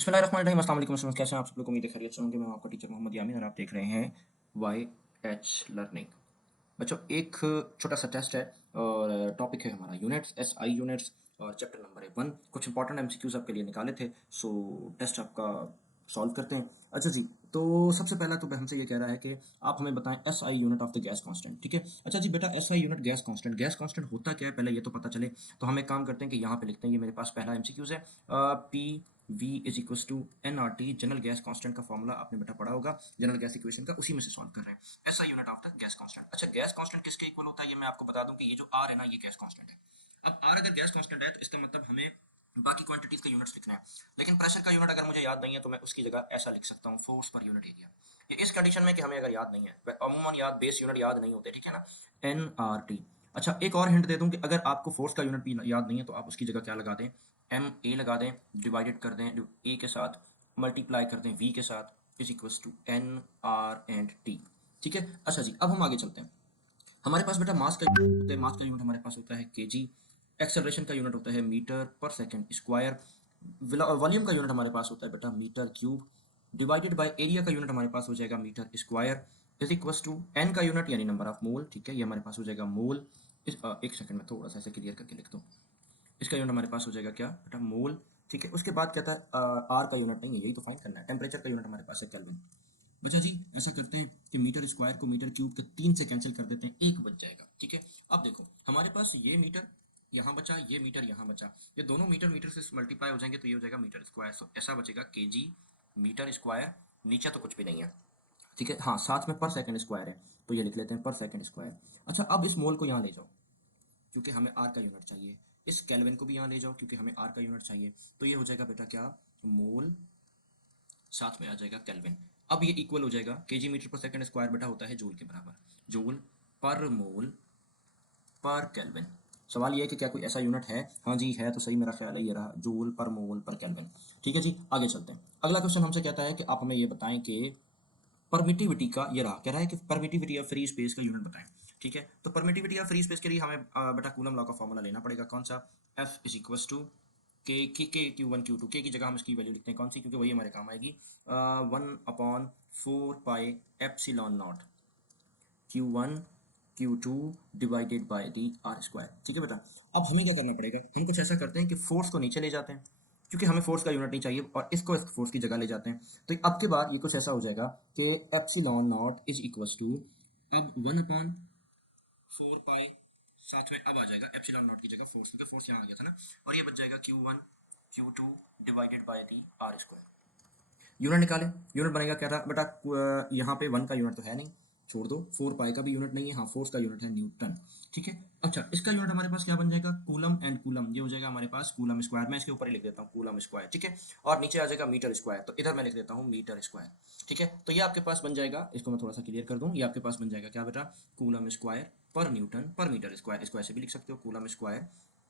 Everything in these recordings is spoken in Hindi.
बिस्मिल्लाहिर्रहमानिर्रहीम, अस्सलाम वालेकुम स्टूडेंट्स, कैसे हैं आप सब लोग? उम्मीद है खैरियत से होंगे। मैं आपका टीचर मोहम्मद यामीन और आप देख रहे हैं वाई एच लर्निंग। बच्चों, एक छोटा सा टेस्ट है और टॉपिक है हमारा यूनिट्स, एस आई यूनिट्स, और चैप्टर नंबर है 1। कुछ इंपॉर्टेंट एमसीक्यूज आपके लिए निकाले थे, सो टेस्ट आपका सॉल्व करते हैं। अच्छा जी, तो सबसे पहला तो हमसे ये कह रहा है कि आप हमें बताएं S I unit of the gas constant. ठीक है, अच्छा जी बेटा, S I unit gas constant होता क्या है पहले ये तो पता चले। तो हम एक काम करते हैं कि यहाँ पे लिखते हैं, ये मेरे पास पहला एमसीक्यूज है। P V is equal to N R T, general gas constant का फॉर्मूला आपने बेटा पढ़ा होगा, जनरल गैस इक्वेशन का, उसी में से सॉल्व कर रहे हैं। ऐसा unit of the gas constant. अच्छा, गैस कांस्टेंट किसके इक्वल होता है ये मैं आपको बता दूं कि ये जो आर है ना, ये गैस कांस्टेंट है। अब आर अगर गैस कांस्टेंट है तो इसका मतलब हमें बाकी क्वांटिटीज का यूनिट्स लिखना है, लेकिन प्रेशर का यूनिट अगर मुझे याद नहीं है तो मैं उसकी जगह ऐसा लिख सकता हूँ, फोर्स पर यूनिट एरिया। ये इस कंडीशन में कि हमें अगर याद नहीं है, अमूमन याद बेस यूनिट याद नहीं होते, ठीक है ना, एन आर टी। अच्छा, एक और हिंट दे दूं कि अगर आपको फोर्स का यूनिट भी याद नहीं है तो आप उसकी जगह क्या लगा दें, एम ए लगा दें, डिवाइडेड कर दें ए के साथ, मल्टीप्लाई कर दें वी के साथ, is equal to N R and T. ठीक है, अच्छा जी, अब हम आगे चलते हैं। हमारे पास बेटा मास का यूनिट होता है, मास का यूनिट हमारे पास होता है केजी। एक्सेलरेशन का यूनिट होता है मीटर पर सेकंड स्क्वायर। वॉल्यूम का यूनिट हमारे पास होता है बेटा metre cube. Divided by area का यूनिट हमारे पास हो जाएगा metre square. Is equal to N का यूनिट यानी नंबर ऑफ मोल। ठीक है, ये हमारे पास हो जाएगा मोल। एक सेकंड में थोड़ा सा ऐसे क्लियर करके लिख दो। इसका यूनिट हमारे पास हो जाएगा क्या बेटा, मोल। ठीक है, उसके बाद कहता है आर का यूनिट नहीं है, यही तो फाइंड करना है। टेम्परेचर का यूनिट हमारे पास है केल्विन। बच्चा जी, ऐसा करते हैं कि मीटर स्क्वायर को मीटर क्यूब के 3 से कैंसिल कर देते हैं, एक बच जाएगा। ठीक है, अब देखो हमारे पास ये मीटर यहाँ बचा, ये मीटर यहाँ बचा, ये दोनों मीटर मीटर से मल्टीप्लाई हो जाएंगे तो ये हो जाएगा मीटर स्क्वायर। सो ऐसा बचेगा केजी मीटर स्क्वायर। नीचे तो कुछ भी नहीं है। ठीक है, हाँ, साथ में पर सेकंड स्क्वायर है तो ये लिख लेते हैं पर सेकंड स्क्वायर। अच्छा, अब इस मोल को यहाँ ले जाओ क्योंकि हमें आर का यूनिट चाहिए। इस केल्विन को भी यहाँ ले जाओ क्योंकि हमें आर का यूनिट चाहिए। तो ये हो जाएगा बेटा क्या, मोल, साथ में आ जाएगा केल्विन। अब ये इक्वल हो जाएगा, केजी मीटर पर सेकंड स्क्वायर बेटा होता है जूल के बराबर। जूल पर मोल पर केल्विन। सवाल ये है कि क्या कोई ऐसा यूनिट है। हाँ जी है, तो सही मेरा ख्याल है, ये रहा, जूल पर मोल पर केल्विन। ठीक है जी, आगे चलते हैं। अगला क्वेश्चन हमसे कहता है कि आप हमें ये बताएं कि परमिटिविटी का, ये रहा, कह रहा है कि परमिटिविटी ऑफ फ्री स्पेस का यूनिट बताएं। ठीक है, तो परमिटिविटी ऑफ फ्री स्पेस के लिए हमें बेटा कूलम लॉ का फॉर्मूला लेना पड़ेगा। कौन सा, एफ इज इक्वल टू के क्यू वन क्यू टू। के की जगह हम इसकी वैल्यू लिखते हैं कौन सी, क्योंकि वही हमारे काम आएगी, 1/4 pi epsilon not Q one Q two divided by the R square. ठीक है बेटा, अब हमें क्या करना पड़ेगा, हम कुछ ऐसा करते हैं कि फोर्स को नीचे ले जाते हैं क्योंकि हमें फोर्स का यूनिट नहीं चाहिए, और इसको इस फोर्स की जगह ले जाते हैं। तो अब के बाद ये कुछ ऐसा हो जाएगा कि epsilon not is equal to, अब 1/4 पाई, साथ में अब आ जाएगा एप्सिलॉन नॉट की जगह फोर्स, क्योंकि फोर्स यहाँ आ गया था ना, और ये बच जाएगा Q one Q two divided by the R square. Unit निकाले, यूनिट बनेगा क्या था बेटा, यहाँ पे वन का यूनिट तो है नहीं, छोड़ दो। 4 पाई का भी यूनिट नहीं है, हाँ, फोर्स का यूनिट है न्यूटन। ठीक है, अच्छा, इसका यूनिट हमारे पास क्या बन जाएगा, कूलम एंड कूलम, ये हो जाएगा हमारे पास कूलम स्क्वायर। मैं इसके ऊपर ही लिख देता हूँ कूलम स्क्वायर। ठीक है, और नीचे आ जाएगा मीटर स्क्वायर, तो इधर मैं लिख देता हूँ मीटर स्क्वायर। ठीक है, तो ये आपके पास बन जाएगा, इसको मैं थोड़ा सा क्लियर कर दूँ, ये आपके पास बन जाएगा क्या बेटा, कूलम स्क्वायर पर न्यूटन पर मीटर स्क्वायर। इसको ऐसे भी लिख सकते हो, कूलम स्क्वायर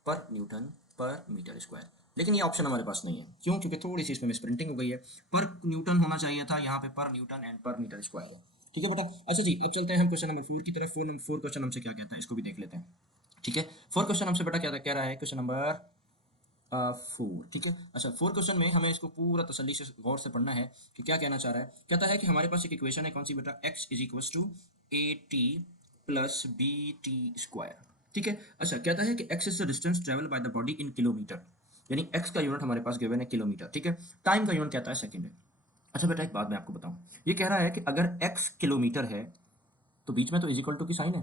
पर न्यूटन पर मीटर स्क्वायर। लेकिन ये ऑप्शन हमारे पास नहीं है, क्यों, क्योंकि थोड़ी सी इसमें मिसप्रिंटिंग हो गई है। पर न्यूटन होना चाहिए था, यहाँ पे पर न्यूटन एंड पर मीटर स्क्वायर है। ठीक है बेटा, अच्छा जी, अब चलते हैं हम क्वेश्चन नंबर 4 की तरफ। फोर क्वेश्चन हमसे क्या कहता है, इसको भी देख लेते हैं। ठीक है, फोर क्वेश्चन हमसे बेटा क्या कह रहा है, क्वेश्चन नंबर 4। ठीक है, अच्छा, फोर क्वेश्चन में हमें इसको पूरा तसल्ली से गौर से पढ़ना है कि क्या कहना चाह रहा है। कहता है कि हमारे पास एक इक्वेशन है, कौन सी बेटा, x is equal to A T plus B T square. ठीक है, अच्छा, कहता है कि x is the distance travel by the body in kilometre, यानी x का यूनिट हमारे पास गिवन है किलोमीटर। ठीक है, टाइम का यूनिट कहता है सेकंड है। अच्छा बेटा, एक बात मैं आपको बताऊं, ये कह रहा है कि अगर x किलोमीटर है तो बीच में तो इज इक्वल टू की साइन है।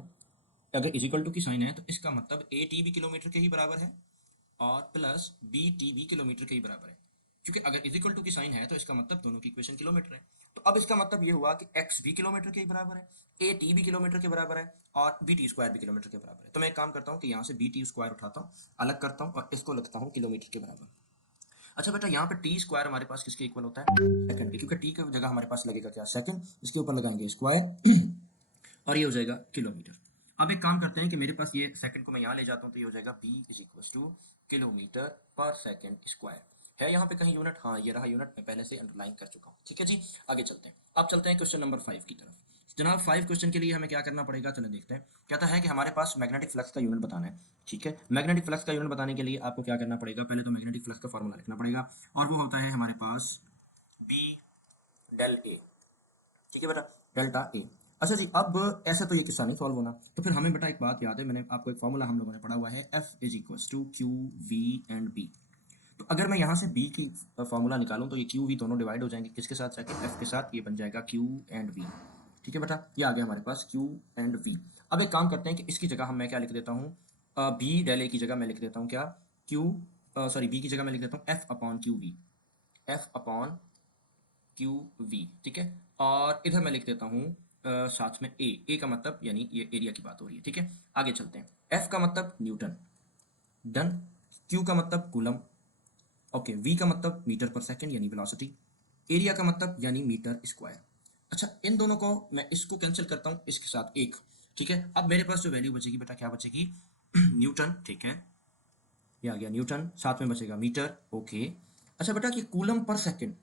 अगर इज इक्वल टू की साइन है तो इसका मतलब ए टी भी किलोमीटर के ही बराबर है और प्लस बी टी भी किलोमीटर के ही बराबर है, क्योंकि अगर इज इक्वल टू की साइन है तो इसका मतलब दोनों की इक्वेशन किलोमीटर है। तो अब इसका मतलब ये हुआ कि x भी किलोमीटर के ही बराबर है, ए टी भी किलोमीटर के बराबर है, और बी टी स्क्वायर भी किलोमीटर के बराबर है। तो मैं एक काम करता हूँ कि यहाँ से बी टी स्क्वायर उठाता हूँ, अलग करता हूँ और इसको लिखता हूँ किलोमीटर के बराबर। अच्छा बेटा, यहाँ पे टी स्क्वायर हमारे पास किसके इक्वल होता है, सेकंड के, क्योंकि टी की जगह हमारे पास लगेगा क्या, सेकंड, इसके ऊपर लगाएंगे स्क्वायर और ये हो जाएगा किलोमीटर। अब एक काम करते हैं कि मेरे पास ये सेकंड को मैं यहाँ ले जाता हूँ, तो ये हो जाएगा b is equal two kilometre पर सेकंड स्क्वायर। है यहाँ पे कहीं यूनिट, हाँ ये रहा यूनिट, मैं पहले से अंडरलाइन कर चुका हूँ। ठीक है जी, आगे चलते हैं। अब चलते हैं क्वेश्चन नंबर 5 की तरफ। जनाब 5 क्वेश्चन के लिए हमें क्या करना पड़ेगा, चलो देखते हैं। कहता है कि हमारे पास मैग्नेटिक फ्लक्स का यूनिट बताना है। ठीक है, मैग्नेटिक फ्लक्स का यूनिट बताने के लिए आपको क्या करना पड़ेगा, पहले तो मैग्नेटिक फ्लक्स का फॉर्मूला लिखना पड़ेगा, और वो होता है हमारे पास बी डेल ए। ठीक है बेटा, डेल्टा ए। अच्छा जी, अब ऐसे तो ये किस्सा नहीं सॉल्व होना, तो फिर हमें बेटा एक बात याद है, मैंने आपको एक फॉर्मूला हम लोगों ने पढ़ा हुआ है, F is equals to Q V and B. तो अगर मैं यहाँ से बी की फॉर्मूला निकालूं तो ये क्यू वी दोनों डिवाइड हो जाएंगे, किसके साथ जाके, एफ के साथ, ये बन जाएगा क्यू एंड वी। ठीक है बेटा, ये आ गया हमारे पास क्यू एंड वी। अब एक काम करते हैं कि इसकी जगह हम मैं क्या लिख देता हूँ, बी डेल ए की जगह मैं लिख देता हूँ क्या, क्यू, सॉरी बी की जगह मैं लिख देता हूँ F upon Q V, F upon Q V. ठीक है, और इधर मैं लिख देता हूँ साथ में ए का मतलब यानी ये एरिया की बात हो रही है। ठीक है, आगे चलते हैं। एफ का मतलब न्यूटन, डन। क्यू का मतलब कूलम, ओके। वी का मतलब मीटर पर सेकंड यानी वेलोसिटी, एरिया का मतलब यानी मीटर स्क्वायर। अच्छा, इन दोनों को मैं इसको कैंसिल करता हूँ इसके साथ एक। ठीक है, अब मेरे पास जो वैल्यू बचेगी बेटा, क्या बचेगी, न्यूटन। ठीक है, ये आ गया न्यूटन, साथ में बचेगा मीटर, ओके। अच्छा बेटा, कि coulomb per second,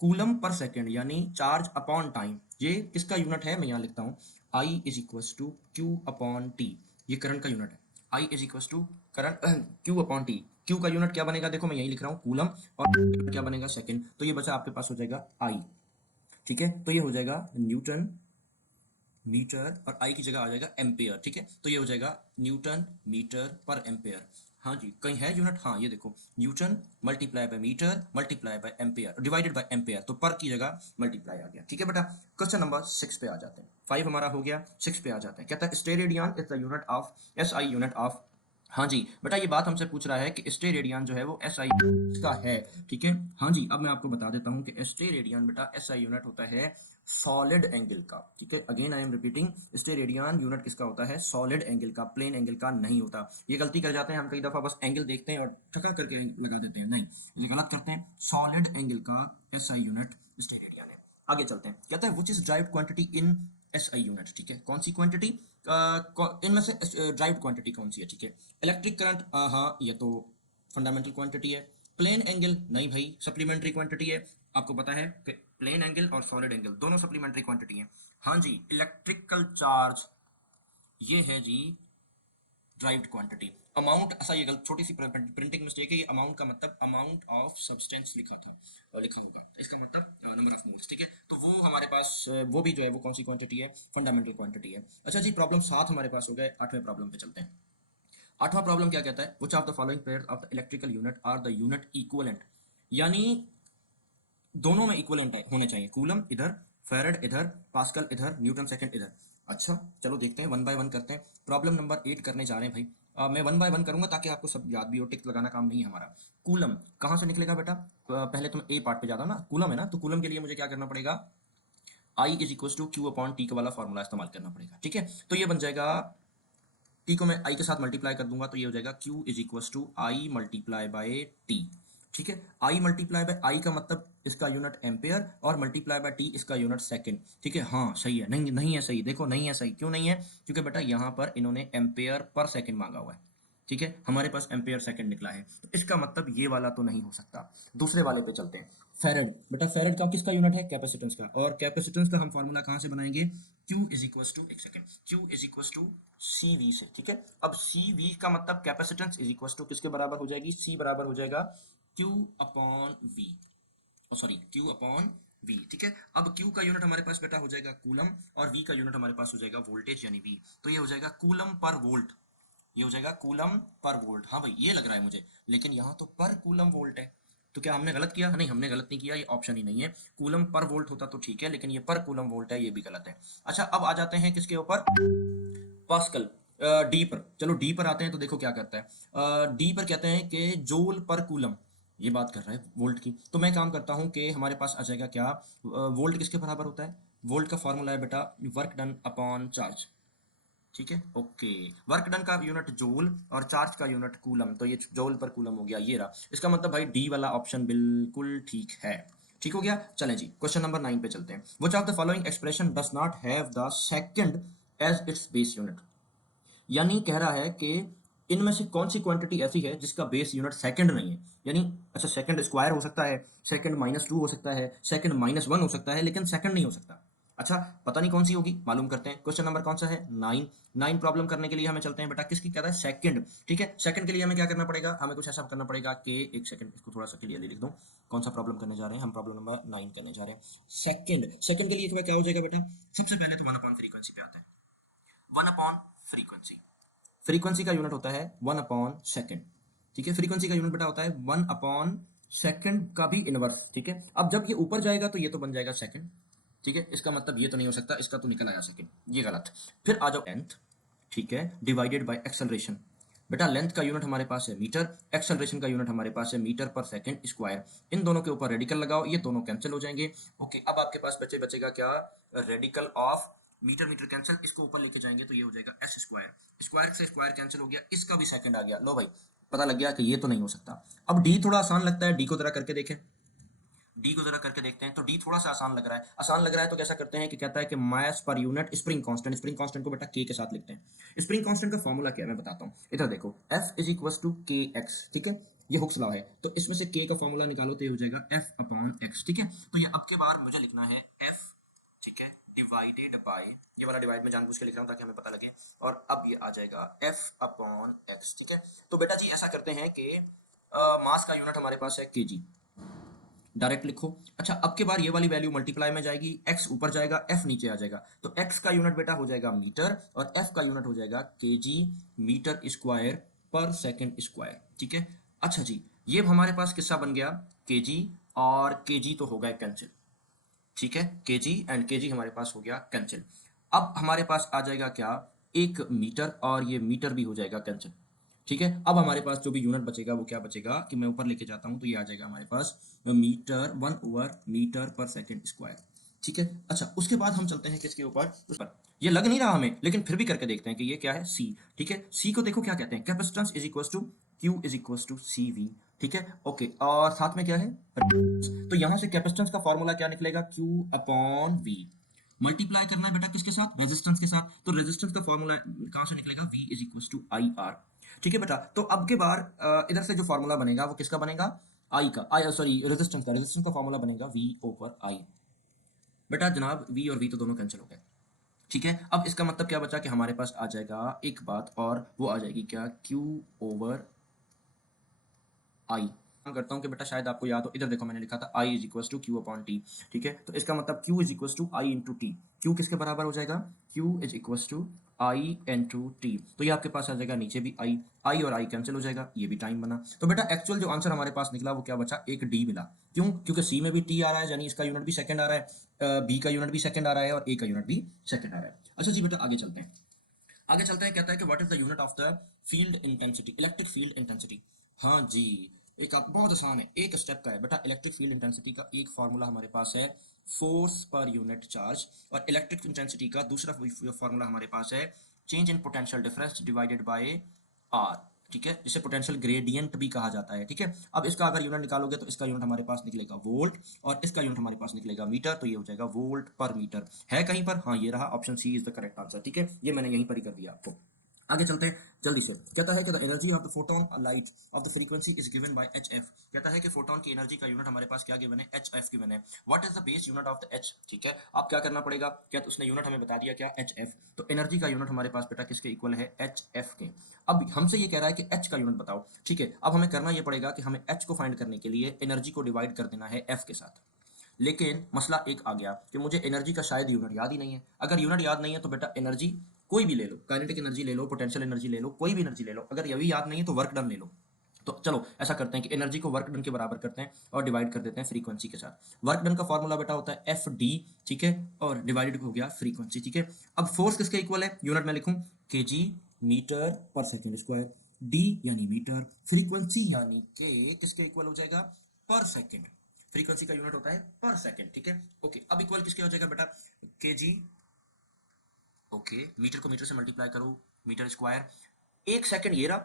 coulomb per second यानी चार्ज अपॉन टाइम, ये किसका यूनिट है, मैं यहाँ लिखता हूँ, I is equals to Q upon T, ये करंट का यूनिट है। I is equals to current Q upon T. Q का यूनिट क्या बनेगा, देखो मैं यही लिख रहा हूँ कूलम, और क्या बनेगा सेकंड, तो ये बचा आपके पास हो जाएगा आई। ठीक है, तो ये हो जाएगा न्यूटन मीटर, और आई की जगह आ जाएगा एम्पेयर। ठीक है, तो ये हो जाएगा न्यूटन मीटर पर एम्पेयर। हाँ जी, कहीं है यूनिट, हाँ ये देखो, newton multiply by metre multiply by ampere divided by ampere, तो पर की जगह मल्टीप्लाई आ गया। ठीक है बेटा, क्वेश्चन नंबर 6 पे आ जाते हैं। 5 हमारा हो गया, 6 पे आ जाते हैं। कहता है steradian is the unit of S I unit of, हाँ जी बेटा, ये बात हमसे पूछ रहा है कि स्टेरेडियन जो है वो एस आई का है। ठीक है, हाँ जी, अब मैं आपको बता देता हूँ कि स्टेरेडियन बेटा एस आई यूनिट होता है सॉलिड एंगल का। ठीक है, again I am repeating, steradian unit किसका होता है, सॉलिड एंगल का, प्लेन एंगल का नहीं होता। ये गलती कर जाते हैं हम कई दफा, बस एंगल देखते हैं और ठका करके लगा देते हैं, नहीं, ये गलत करते हैं। सॉलिड एंगल का एस आई यूनिट स्टेरेडियन है। आगे चलते हैं, कहता है which is derived quantity in S I unit. ठीक है, कौन सी क्वांटिटी, इनमें से ड्राइव्ड क्वांटिटी कौन सी है। ठीक है, इलेक्ट्रिक करंट, हाँ ये तो फंडामेंटल क्वांटिटी है। प्लेन एंगल नहीं भाई, सप्लीमेंट्री क्वांटिटी है। आपको पता है कि प्लेन एंगल और सॉलिड एंगल दोनों सप्लीमेंट्री क्वांटिटी हैं। हाँ जी, इलेक्ट्रिकल चार्ज ये है जी ड्राइव्ड क्वांटिटी। अमाउंट, ऐसा ये गलत छोटी सी प्रिंटिंग मिस्टेक है, ये अमाउंट का मतलब अमाउंट ऑफ सब्सटेंस लिखा था और लिखा होगा, इसका मतलब नंबर ऑफ मोल्स। ठीक है, तो वो हमारे पास वो भी जो है वो कौन सी क्वांटिटी है, फंडामेंटल क्वांटिटी है। अच्छा जी, प्रॉब्लम 7 हमारे पास हो गए, 8वें प्रॉब्लम पे चलते हैं। 8वां प्रॉब्लम क्या कहता है, which of the following pairs of the electrical unit are the unit equivalent, यानी दोनों में इक्विवेलेंट होने चाहिए, कूलम इधर, फैराड इधर, पास्कल इधर, न्यूटन सेकंड इधर। अच्छा चलो देखते हैं, वन बाय वन करते हैं। प्रॉब्लम नंबर 8 करने जा रहे हैं भाई। मैं वन बाय वन करूंगा ताकि आपको सब याद भी हो, टिक लगाना काम नहीं है हमारा। कूलम कहाँ से निकलेगा बेटा, पहले तो मैं ए पार्ट पे जाता हूँ ना, कूलम है ना, तो कूलम के लिए मुझे क्या करना पड़ेगा, I is equal to Q upon T का वाला फॉर्मूला इस्तेमाल करना पड़ेगा। ठीक है, तो ये बन जाएगा, टी को मैं आई के साथ मल्टीप्लाई कर दूंगा, तो ये हो जाएगा Q is equal to I multiply by T. ठीक है, आई मल्टीप्लाई बाय आई का मतलब इसका यूनिट एम्पेयर, और मल्टीप्लाई बाय टी इसका यूनिट सेकंड। ठीक है, हाँ सही है, नहीं नहीं है सही, देखो नहीं है सही, क्यों नहीं है, क्योंकि बेटा यहाँ पर इन्होंने एम्पेयर पर सेकंड मांगा हुआ है। ठीक है, हमारे पास एम्पेयर सेकंड निकला है, तो इसका मतलब ये वाला तो नहीं हो सकता। दूसरे वाले पे चलते हैं। फेरेड, बेटा फेरेड का किसका यूनिट है, कैपेसिटेंस का, और कैपेसिटेंस का हम फॉर्मूला कहाँ से बनाएंगे, Q इज इक्वल टू, एक second, Q is equal to C V से। ठीक है, अब सी वी का मतलब कैपेसिटेंस इज इक्वल टू किसके बराबर हो जाएगी, C बराबर हो जाएगा Q upon V, sorry Q upon V। ठीक है, अब Q का यूनिट हमारे पास बेटा हो जाएगा कूलम, और V का यूनिट हमारे पास हो जाएगा वोल्टेज यानी V, तो ये हो जाएगा कूलम पर वोल्ट, ये हो जाएगा कूलम पर वोल्ट। हाँ भाई ये लग रहा है मुझे, लेकिन यहाँ तो पर कूलम वोल्ट है, तो क्या हमने गलत किया, नहीं हमने गलत नहीं किया, ये ऑप्शन ही नहीं है। कूलम पर वोल्ट होता तो ठीक है, लेकिन ये पर कूलम वोल्ट है, ये भी गलत है। अच्छा, अब आ जाते हैं किसके ऊपर, पास्कल, डी पर। चलो डी पर आते हैं, तो देखो क्या करता है, डी पर कहते हैं कि जूल पर कूलम, ये बात कर रहा है वोल्ट की, तो मैं काम करता हूँ कि हमारे पास आ जाएगा क्या, वोल्ट किसके बराबर होता है, वोल्ट का फॉर्मूला है बेटा वर्क डन अपॉन चार्ज। ठीक है, ओके, वर्क डन का यूनिट जूल और चार्ज का यूनिट कूलम, तो ये जूल पर कूलम हो गया, ये रहा। इसका मतलब भाई डी वाला ऑप्शन बिल्कुल ठीक है। ठीक हो गया, चलें जी क्वेश्चन नंबर 9 पे चलते हैं। Which of the following expression does not have the second as its base unit, यानी कह रहा है कि इनमें से कौन सी क्वांटिटी ऐसी है जिसका बेस यूनिट सेकंड नहीं है, यानी अच्छा सेकंड स्क्वायर हो सकता है, सेकंड माइनस टू हो सकता है, सेकंड माइनस वन हो सकता है, लेकिन सेकंड नहीं हो सकता। अच्छा, पता नहीं कौन सी होगी, मालूम करते हैं। क्वेश्चन नंबर कौन सा है? 9। 9 प्रॉब्लम करने के लिए हमें चलते हैं बेटा, किसकी कह रहा है? सेकंड। ठीक है, सेकंड के लिए हमें क्या करना पड़ेगा? हमें कुछ ऐसा करना पड़ेगा कि एक सेकंड, इसको थोड़ा सा क्लियरली लिख दूं। कौन सा प्रॉब्लम करने जा रहे हैं हम? प्रॉब्लम नंबर 9 करने जा रहे हैं। सेकंड, सेकंड के लिए तुम्हें क्या हो जाएगा बेटा? सबसे पहले तो 1 अपॉन फ्रीक्वेंसी पे आता है। 1 अपॉन फ्रीक्वेंसी, फ्रीक्वेंसी का यूनिट होता है 1 अपॉन सेकंड। ठीक है, फ्रीक्वेंसी का यूनिट बेटा होता है 1 अपॉन सेकंड का भी इनवर्स। ठीक है, अब जब ये ऊपर जाएगा तो ये तो बन जाएगा सेकंड। ठीक है, इसका मतलब ये तो नहीं हो सकता, इसका तो निकल आया सेकंड, ये गलत। फिर आ जाओ लेंथ। ठीक है, डिवाइडेड बाय एक्सेलरेशन। बेटा लेंथ का यूनिट हमारे पास है मीटर, एक्सेलरेशन का यूनिट हमारे पास है मीटर पर सेकंड स्क्वायर। इन दोनों के ऊपर रेडिकल लगाओ, ये दोनों कैंसिल हो जाएंगे। ओके, अब आपके पास बचेगा क्या? Radical of metre, metre cancel, इसको ऊपर लेके जाएंगे तो ये हो जाएगा एस स्क्वायर। स्क्वायर से स्क्वायर कैंसिल हो गया, इसका भी सेकंड आ गया। लो भाई, पता लग गया कि ये तो नहीं हो सकता। अब डी थोड़ा आसान लगता है, डी को जरा करके देखें। डी को जरा करके देखते हैं, तो डी थोड़ा सा आसान लग रहा है। आसान लग रहा है तो कैसा करते हैं कि कहता है कि mass per unit spring constant, spring constant को बेटा के साथ लिखते हैं। स्प्रिंग कांस्टेंट का फॉर्मूला क्या है मैं बताता हूँ, इधर देखो, F इज इक्वल टू के एक्स। ठीक है, ये हुक्स लॉ है, तो इसमें से के का फॉर्मूला निकालो तो ये हो जाएगा F अपॉन एक्स। ठीक है, तो ये अब के बार मुझे लिखना है F, ठीक है, डिवाइडेड बाय, ये वाला डिवाइड में जानबूझ के लिख रहा हूँ ताकि हमें पता लगे, और अब ये आ जाएगा F अपॉन एक्स। ठीक है, तो बेटा जी ऐसा करते हैं कि मास का यूनिट हमारे पास है केजी, डायरेक्ट लिखो। अच्छा, अब के बार ये वाली वैल्यू मल्टीप्लाई में जाएगी, x ऊपर जाएगा, f नीचे आ जाएगा, तो x का यूनिट बेटा हो जाएगा मीटर और f का यूनिट हो जाएगा केजी मीटर स्क्वायर पर सेकंड स्क्वायर। ठीक है, अच्छा जी, ये हमारे पास किस्सा बन गया केजी, और केजी तो हो गया कैंसिल। ठीक है, केजी एंड केजी हमारे पास हो गया कैंसिल। अब हमारे पास आ जाएगा क्या? एक मीटर, और ये मीटर भी हो जाएगा कैंसिल। ठीक है, अब हमारे पास जो भी यूनिट बचेगा वो क्या बचेगा कि मैं ऊपर लेके जाता हूं तो ये आ जाएगा हमारे पास मीटर, 1/मीटर पर सेकंड स्क्वायर। ठीक है, अच्छा उसके बाद हम चलते हैं किसके ऊपर? उस पर ये लग नहीं रहा हमें, लेकिन फिर भी करके देखते हैं कि ये क्या है, सी। ठीक है, सी को देखो क्या कहते हैं, capacitance is equal to Q is equal to C V. ठीक है, ओके, और साथ में क्या है, तो यहां से कैपेसिटेंस का फॉर्मूला क्या निकलेगा, Q अपॉन V। मल्टीप्लाई करना है बेटा किसके साथ? रेजिस्टेंस के साथ, तो रेजिस्टेंस का फॉर्मूला कहां से निकलेगा? V is equal to I R. ठीक है बेटा, तो अब के बार इधर से जो फॉर्मूला बनेगा वो किसका बनेगा? आई का, आई सॉरी रेजिस्टेंस का, रेजिस्टेंस का फॉर्मूला बनेगा V ओवर आई। बेटा जनाब V और V तो दोनों कैंसिल हो गए। ठीक है, अब इसका मतलब क्या बचा कि हमारे पास आ जाएगा एक बात, और वो आ जाएगी क्या? Q ओवर आई। मैं करता हूँ कि बेटा शायद आपको याद हो, इधर देखो मैंने लिखा था I is equal to Q upon T. ठीक है, तो इसका मतलब Q is equal to I into T. Q किसके बराबर हो जाएगा? Q is equal to I into T. तो ये आपके पास आ जाएगा, नीचे भी आई और आई कैंसिल हो जाएगा, ये भी टाइम बना। तो बेटा एक्चुअल जो आंसर हमारे पास निकला वो क्या बचा? एक डी मिला। क्यों? क्योंकि सी में भी टी आ रहा है, यानी इसका यूनिट भी सेकंड आ रहा है, बी का यूनिट भी सेकंड आ रहा है, और ए का यूनिट भी सेकंड आ रहा है। अच्छा जी बेटा आगे चलते हैं। आगे चलते हैं, कहता है कि what is the unit of the field intensity, electric field intensity. हाँ जी, एक आप बहुत आसान है, एक स्टेप का है बेटा। इलेक्ट्रिक फील्ड इंटेंसिटी का एक फॉर्मूला हमारे पास है फोर्स पर यूनिट चार्ज, और इलेक्ट्रिक इंटेंसिटी का दूसरा फॉर्मूला हमारे पास है change in potential difference divided by R. ठीक है, जिसे पोटेंशियल ग्रेडियंट भी कहा जाता है। ठीक है, अब इसका अगर यूनिट निकालोगे तो इसका यूनिट हमारे पास निकलेगा वोल्ट, और इसका यूनिट हमारे पास निकलेगा मीटर, तो ये हो जाएगा वोल्ट पर मीटर। है कहीं पर? हाँ, ये रहा, option C is the correct answer. ठीक है, ये मैंने यहीं पर ही कर दिया आपको। आगे चलते हैं जल्दी से। कहता है कि the energy of the photon light of the frequency is given by H F. कहता है कि फोटोन की एनर्जी का यूनिट हमारे पास क्या गिवन है? एच एफ गिवन है। What is the base unit of the H? ठीक है, अब क्या करना पड़ेगा, क्या तो उसने यूनिट हमें बता दिया क्या? H F. तो एनर्जी का यूनिट हमारे पास बेटा किसके इक्वल है? एच एफ के। अब हमसे ये कह रहा है कि एच का यूनिट बताओ। ठीक है, अब हमें करना ये पड़ेगा कि हमें एच को फाइंड करने के लिए एनर्जी को डिवाइड कर देना है एफ के साथ। लेकिन मसला एक आ गया कि मुझे एनर्जी का शायद यूनिट याद ही नहीं है। अगर यूनिट याद नहीं है तो बेटा एनर्जी कोई भी ले लो, काइनेटिक एनर्जी ले लो, पोटेंशियल एनर्जी ले लो, कोई भी एनर्जी ले लो, अगर ये भी याद नहीं है तो वर्क डन ले लो। तो चलो ऐसा करते हैं कि एनर्जी को वर्क डन के बराबर करते हैं और डिवाइड कर देते हैं फ्रीक्वेंसी के साथ। वर्क डन का फॉर्मूला बेटा होता है एफ डी। ठीक है, और डिवाइडेड हो गया फ्रीक्वेंसी। ठीक है, अब फोर्स किसके इक्वल है? यूनिट में लिखूं के जी मीटर पर सेकेंड स्क्वायर, डी यानी मीटर, फ्रीक्वेंसी यानी के किसके इक्वल हो जाएगा? पर सेकेंड। फ्रीक्वेंसी का यूनिट होता है पर सेकेंड। ठीक है, ओके, अब इक्वल किसके हो जाएगा बेटा? के जी, ओके, मीटर को मीटर से मल्टीप्लाई करो, मीटर स्क्वायर। एक सेकंड ये रहा,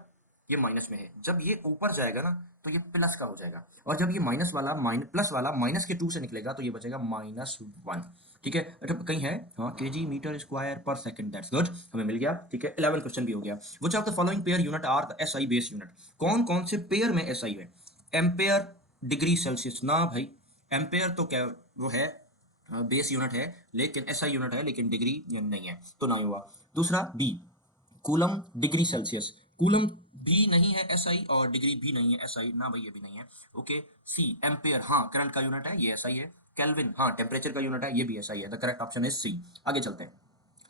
ये माइनस में है, जब ये ऊपर जाएगा ना तो ये प्लस का हो जाएगा, और जब ये माइनस वाला प्लस वाला माइनस के 2 से निकलेगा तो ये बचेगा -1। ठीक है, अच्छा कहीं है, हाँ, के जी मीटर स्क्वायर पर सेकंड, दैट्स गुड, हमें मिल गया। ठीक है, 11 क्वेश्चन भी हो गया। Which of the following pair unit are the SI base unit? कौन कौन से पेयर में एसआई है? एम्पेयर, डिग्री सेल्सियस ना भाई, एम्पेयर तो क्या वो है बेस यूनिट है लेकिन एसआई यूनिट है लेकिन डिग्री ये नहीं है, तो ना ही हुआ। दूसरा B, coulomb degree Celsius, coulomb भी नहीं है एसआई और डिग्री भी नहीं है एसआई, ना भाई ये भी नहीं है। ओके। सी, एम्पेयर, हाँ करंट का यूनिट है, ये एसआई है। केल्विन, हाँ टेम्परेचर का यूनिट है, ये भी एसआई है। The correct option is C. आगे चलते हैं।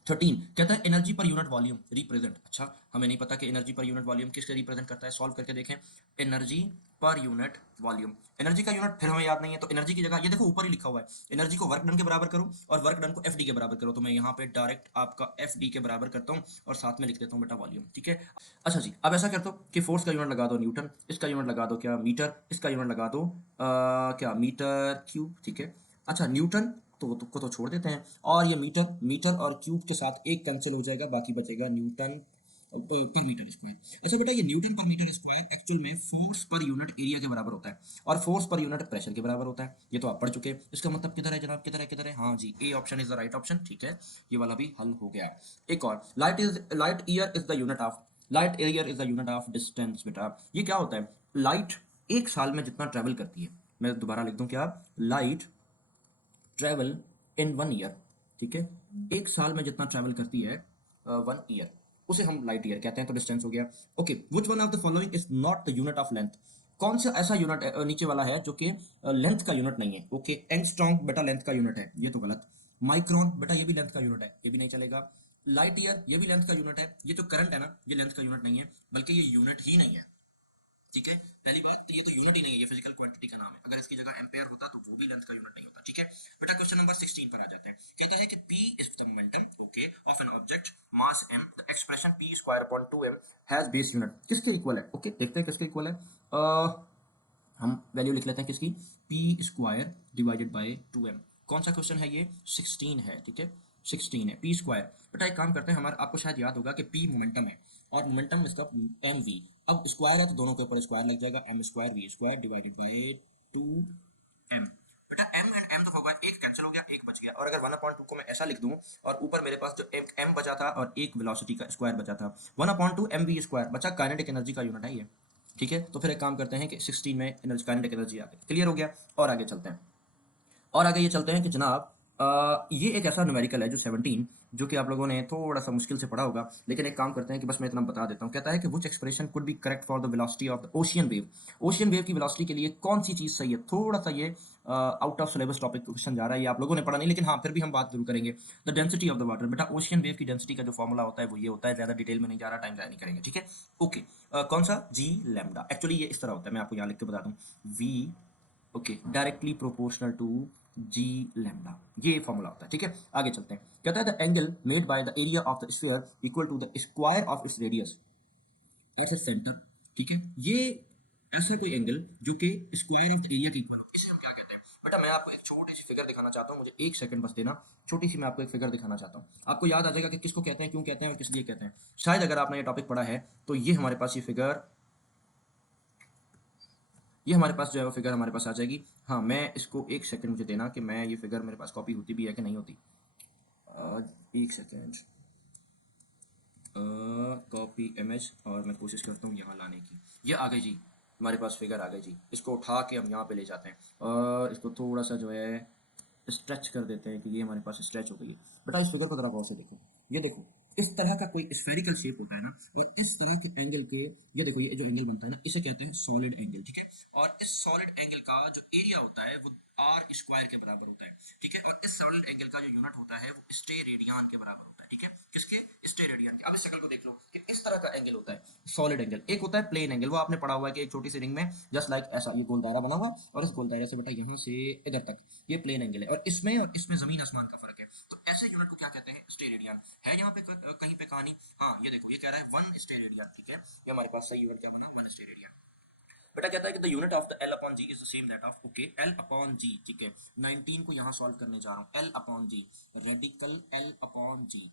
13 कहता है energy per unit volume represent. अच्छा, हमें नहीं पता कि एनर्जी पर यूनिट वॉल्यूम किसके रिप्रेजेंट करता है, सॉल्व करके देखें। Energy per unit volume, energy का यूनिट फिर हमें याद नहीं है, तो एनर्जी की जगह ये देखो ऊपर ही लिखा हुआ है, एनर्जी को वर्क डन के बराबर करो और वर्क डन को एफ डी के बराबर करो, तो मैं यहाँ पे डायरेक्ट आपका एफ डी के बराबर करता हूँ और साथ में लिख देता हूँ बेटा वॉल्यूम। ठीक है। अच्छा जी, अब ऐसा करता हूँ कि फोर्स का यूनिट लगा दो न्यूटन, इसका यूनिट लगा दो क्या मीटर, इसका यूनिट लगा दो क्या मीटर क्यूब। ठीक है। अच्छा, न्यूटन को तो छोड़ देते हैं, और ये मीटर, मीटर और क्यूब के साथ एक कैंसिल हो जाएगा, बाकी बचेगा न्यूटन पर मीटर स्क्वायर। अच्छा बेटा, ये न्यूटन पर मीटर स्क्वायर एक्चुअल में फोर्स पर यूनिट एरिया के बराबर होता है और फोर्स पर यूनिट प्रेशर के बराबर होता है, ये तो आप पढ़ चुके हैं। इसका मतलब किधर है जनाब, किधर है, किधर है, हाँ जी, A option is the right option. ठीक है, ये वाला भी हल हो गया। एक और, light year is the unit of, light year is the unit of distance. बेटा ये क्या होता है, लाइट एक साल में जितना ट्रेवल करती है, मैं दोबारा लिख दूं क्या, लाइट ट्रेवल इन 1 ईयर। ठीक है, एक साल में जितना ट्रेवल करती है 1 ईयर, उसे हम लाइट ईयर कहते हैं, तो डिस्टेंस हो गया। Okay, which one of the following is not the unit of length, कौन सा ऐसा यूनिट नीचे वाला है जो कि लेंथ का यूनिट नहीं है। ओके, एंगस्ट्रॉम बेटा लेंथ का यूनिट है, ये तो गलत। माइक्रोन बेटा ये भी लेंथ का यूनिट है, ये भी नहीं चलेगा। लाइट ईयर ये भी लेंथ का यूनिट है, ये जो करंट है ना ये लेंथ का यूनिट नहीं है, बल्कि ये यूनिट ही नहीं है। ठीक है, पहली बात तो ये तो यूनिट ही नहीं है, ये फिजिकल क्वांटिटी का नाम है, अगर इसकी जगह एम्पेयर होता तो वो भी लेंथ का यूनिट नहीं होता। ठीक है बेटा, क्वेश्चन नंबर 16 पर आ जाते हैं। कहता है कि p is the momentum, okay, of an object mass m, the expression p square upon 2m has base unit, किसके इक्वल है। ओके, देखते हैं किसके इक्वल है। हम वैल्यू लिख लेते हैं किसकी, p square divided by 2m। कौन सा क्वेश्चन है ये, 16 है। ठीक है, 16 है, p स्क्वायर। बेटा एक काम करते हैं, हमारा आपको शायद याद होगा कि p मोमेंटम है और मोमेंटम इसका एम वी, अब स्क्वायर है तो दोनों के ऊपर स्क्वायर लग जाएगा, M square V square divided by 2m। बेटा एम एंड एम तो होगा, एक कैंसिल हो गया, एक बच गया, और अगर 1/2 को मैं ऐसा लिख दूं और ऊपर मेरे पास जो एम बचा था और एक वेलोसिटी का स्क्वायर बचा था, 1/2 एम वी स्क्वायर बचा, काइनेटिक एनर्जी का यूनिट है ये। ठीक है, तो फिर एक काम करते हैं कि 16 में एनर्जी, काइनेटिक एनर्जी आ गई, क्लियर हो गया। और आगे चलते हैं, और आगे ये चलते हैं कि जनाब ये एक ऐसा न्यूमेरिकल है जो 17, जो कि आप लोगों ने थोड़ा सा मुश्किल से पढ़ा होगा, लेकिन एक काम करते हैं कि बस मैं इतना बता देता हूँ। कहता है कि which expression could be correct for the velocity of the ocean wave, ocean wave की वेलोसिटी के लिए कौन सी चीज़ सही है। थोड़ा सा ये out of syllabus topic question जा रहा है, ये आप लोगों ने पढ़ा नहीं, लेकिन हाँ फिर भी हम बात जरूर करेंगे। The density of the water, बेटा ओशियन वेव की डेंसिटी का जो फॉर्मूला होता है वो ये होता है, ज़्यादा डिटेल में नहीं जा रहा, टाइम ज़ाया नहीं करेंगे। ठीक है, ओके। कौन सा, जी लैम्डा, एक्चुअली ये इस तरह होता है, मैं आपको यहाँ लिख के बता दूँ, V, okay, directly proportional to G lambda, ये फॉर्मूला होता है। ठीक है, आगे चलते हैं। कहता है the angle made by the area of the sphere equal to the square of its radius at its centre. ठीक है, ये ऐसा कोई एंगल जो कि स्क्वायर ऑफ द एरिया के इक्वल हो, इसे हम क्या कहते हैं। बेटा मैं आपको एक छोटी सी फिगर दिखाना चाहता हूँ, मुझे एक सेकंड बस देना, छोटी सी मैं आपको एक फिगर दिखाना चाहता हूँ, आपको याद आ जाएगा कि किसको कहते हैं, क्यों कहते हैं और किस लिए कहते हैं। शायद अगर आपने ये टॉपिक पढ़ा है तो ये हमारे पास ये फिगर, ये हमारे पास जो है वो फिगर हमारे पास आ जाएगी। हाँ, मैं इसको एक सेकंड मुझे देना कि मैं ये फिगर मेरे पास कॉपी होती भी है कि नहीं होती। एक सेकंड, कॉपी इमेज, और मैं कोशिश करता हूँ यहाँ लाने की। ये आ गई जी, हमारे पास फिगर आ गई जी, इसको उठा के हम यहाँ पे ले जाते हैं और इसको थोड़ा सा जो है स्ट्रेच कर देते हैं कि ये हमारे पास स्ट्रेच हो गई है। बेटा इस फिगर को जरा गौर से देखो, ये देखो इस तरह का कोई स्फेरिकल शेप होता है ना, और इस तरह के एंगल के, ये देखो ये जो एंगल बनता है ना इसे कहते हैं सॉलिड एंगल। ठीक है, और इस सॉलिड एंगल का जो एरिया होता है वो आर स्क्वायर के बराबर होता है। ठीक है, और इस सॉलिड एंगल का जो यूनिट होता है वो स्टेरेडियन के बराबर होता है। ठीक है, किसके, स्टेरेडियन के। अब इस शक्ल को देख लो कि इस तरह का एंगल होता है सॉलिड एंगल, एक होता है प्लेन एंगल, वो आपने पढ़ा हुआ है कि एक छोटी सी रिंग में जस्ट लाइक ऐसा ये गोल दायरा बना हुआ, और इस गोल दायरे से बेटा यहाँ से इधर तक ये प्लेन एंगल है, और इसमें जमीन आसमान का फर्क है। तो ऐसे यूनिट को क्या कहते हैं, स्टेरेडियन। है यहाँ पे कहीं पे कहानी, हाँ ये देखो ये कह रहा है 1 स्टेरेडियन। ठीक है, ये हमारे पास सही यूनिट क्या बना, 1 स्टेरेडियन। बेटा कहता है कि the unit of the L upon G is the same that of, okay, L upon G. ठीक है, 19 को यहाँ सॉल्व करने जा रहा हूँ, एल अपॉन जी, रेडिकल एल अपॉन जी।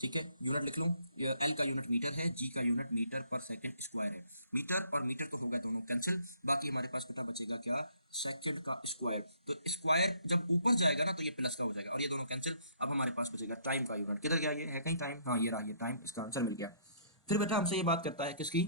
ठीक है, यूनिट लिख लूँ, एल का यूनिट मीटर है, जी का यूनिट मीटर पर सेकंड स्क्वायर है। मीटर और मीटर तो होगा दोनों कैंसिल, बाकी हमारे पास बेटा बचेगा क्या, सेकंड का स्क्वायर। तो स्क्वायर जब ऊपर जाएगा ना तो ये प्लस का हो जाएगा, और ये दोनों कैंसिल। अब हमारे पास बचेगा टाइम का यूनिट, किधर गया, ये है कहीं टाइम, हाँ ये रहा, ये टाइम, इसका आंसर मिल गया। फिर बेटा हमसे ये बात करता है किसकी,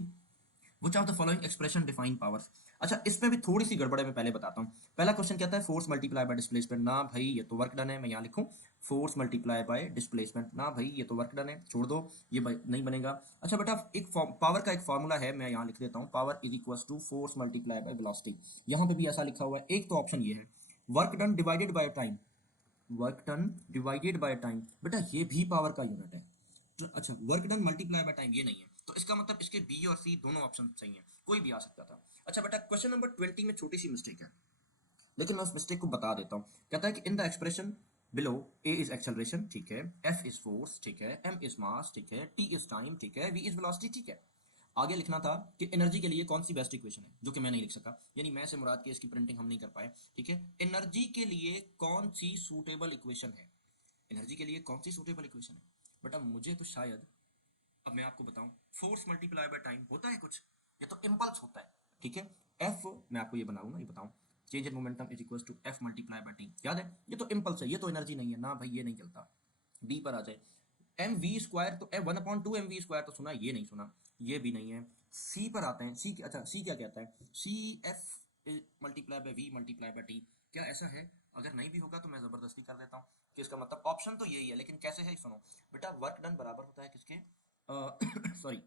which of the following expression define powers. अच्छा, इसमें भी थोड़ी सी गड़बड़ है, मैं पहले बताता हूँ। पहला क्वेश्चन कहता है फोर्स मल्टीप्लाई बाय डिस्प्लेसमेंट। ना भाई, ये तो वर्क डन है, मैं यहाँ लिखूँ फोर्स मल्टीप्लाई बाय डिस्प्लेसमेंट। ना भाई, ये तो वर्क डन है, छोड़ दो, ये नहीं बनेगा। अच्छा बेटा, एक पावर का एक फॉर्मूला है, मैं यहाँ लिख देता हूँ, power is equal to force multiply by velocity. यहाँ पे भी ऐसा लिखा हुआ है। एक तो ऑप्शन ये है, work done divided by time, work done divided by time. बेटा ये भी पावर का यूनिट है। तो अच्छा, work done multiply by time ये नहीं है, तो इसका मतलब इसके बी और सी दोनों ऑप्शन सही हैं, कोई भी आ सकता था। अच्छा बेटा, क्वेश्चन नंबर 20 में छोटी सी मिस्टेक है, लेकिन मैं उस मिस्टेक को बता देता हूँ। कहता है कि in the expression below A is acceleration, ठीक है, एफ इज फोर्स, ठीक है, एम इज मास, ठीक है, टी इज टाइम, ठीक है, वी इज वेलोसिटी, ठीक है। आगे लिखना था कि एनर्जी के लिए कौन सी बेस्ट इक्वेशन है, जो कि मैं नहीं लिख सका, यानी मैं से मुराद की इसकी प्रिंटिंग हम नहीं कर पाए। ठीक है, एनर्जी के लिए कौन सी सूटेबल इक्वेशन है, एनर्जी के लिए कौन सी सूटेबल इक्वेशन है। बट अब मुझे तो शायद, अब मैं आपको बताऊं, फोर्स मल्टीप्लाई बाय टाइम होता है कुछ, ये तो इम्पल्स होता है। ठीक है, एफ, मैं आपको ये बनाऊंगा, ये बताऊं, change in momentum is equal to F multiply by time, याद है, ये तो इम्पल्स है, ये तो एनर्जी नहीं है ना भाई, ये नहीं चलता। डी पर आ जाए, एम वी स्क्वायर, तो one upon two M V square तो सुना, ये नहीं सुना, ये भी नहीं है। सी पर आते हैं, सी, अच्छा सी क्या कहता है, C F multiply by V multiply by T, क्या ऐसा है? अगर नहीं भी होगा तो मैं जबरदस्ती कर देता हूँ कि इसका मतलब ऑप्शन तो यही है, लेकिन कैसे है सुनो। बेटा वर्क डन बराबर होता है किसके, सॉरी,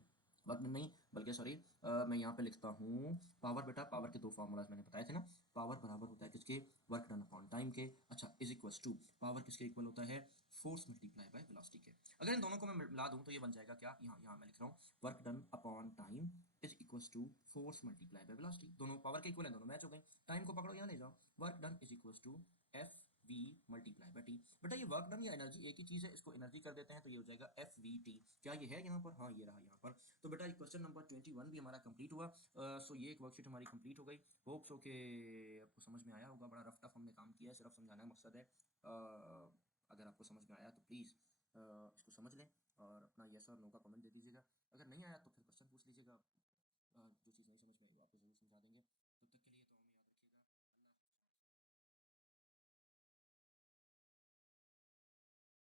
वर्क डन नहीं बल्कि सॉरी, मैं यहाँ पे लिखता हूँ पावर। बेटा पावर के दो फार्मूलाज मैंने बताए थे ना, पावर बराबर होता है किसके, वर्क डन अपॉन टाइम के। अच्छा, इज इक्वल टू, पावर किसके इक्वल होता है, फोर्स मल्टीप्लाई बाय वेलोसिटी के। अगर इन दोनों को मैं मिला दूं तो ये बन जाएगा क्या, यहाँ यहाँ मैं लिख रहा हूँ, work done upon time is equal to force multiply by velocity. दोनों पावर के इक्वल हैं, दोनों मैच हो गई। टाइम को पकड़ो, यहाँ ले जाओ, work done is equal to F V multiply by T. बेटा ये वर्क डन या एनर्जी एक ही चीज़ है, इसको एनर्जी कर देते हैं तो ये हो जाएगा एफ वी टी। क्या ये है यहाँ पर, हाँ ये रहा यहाँ पर। तो बेटा क्वेश्चन नंबर 21 भी हमारा कंप्लीट हुआ। सो ये एक वर्कशीट हमारी कंप्लीट हो गई। होप सो के आपको समझ में आया होगा, बड़ा रफ टफ हमने काम किया है, सिर्फ समझाना का मकसद है। अगर आपको समझ में आया तो प्लीज़ इसको समझ लें और अपना यस और नो का कमेंट दे दीजिएगा। अगर नहीं आया तो फिर क्वेश्चन पूछ लीजिएगा, जो चीज़ नहीं समझ में